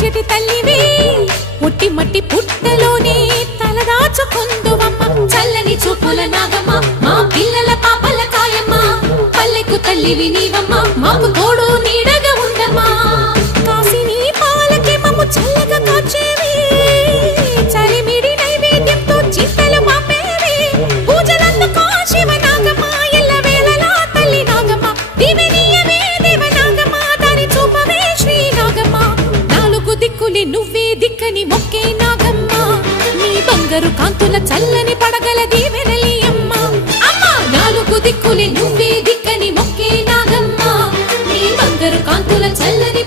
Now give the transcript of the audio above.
చెటి తల్లివి పుట్టి మట్టి పుట్టలోనే తలదాచుకుందువమ్మ చల్లని చూపుల నాగమ్మ మా పిల్లల పాపల కాయమ్మ పల్లెకు తల్లివి నీవమ్మ మాకు తోడు నీడగా ఉండమ్మా కాసిని పాలకి మమ్ము చల్లగా కాచేవి చలిమిడి నైవేద్యంతో చింతలు మాపేవి పూజలందుకో శివ నాగమ్మ ఎల్ల వేళలా తల్లి నాగమ్మ దివినీయవే దేవ నాగమ్మ దాని చూపవే శ్రీ నాగమ్మ నాలుగు దిక్కులే నువ్వే దిక్కని మొక్కే నాగమ్మ నీ బంగారు కాంతుల చల్లని పడగల దీవెనలి అమ్మ అమ్మ నాలుగు దిక్కులే నువ్వే దిక్కని మొక్కే నాగమ్మ నీ బంగారు కాంతుల చల్లని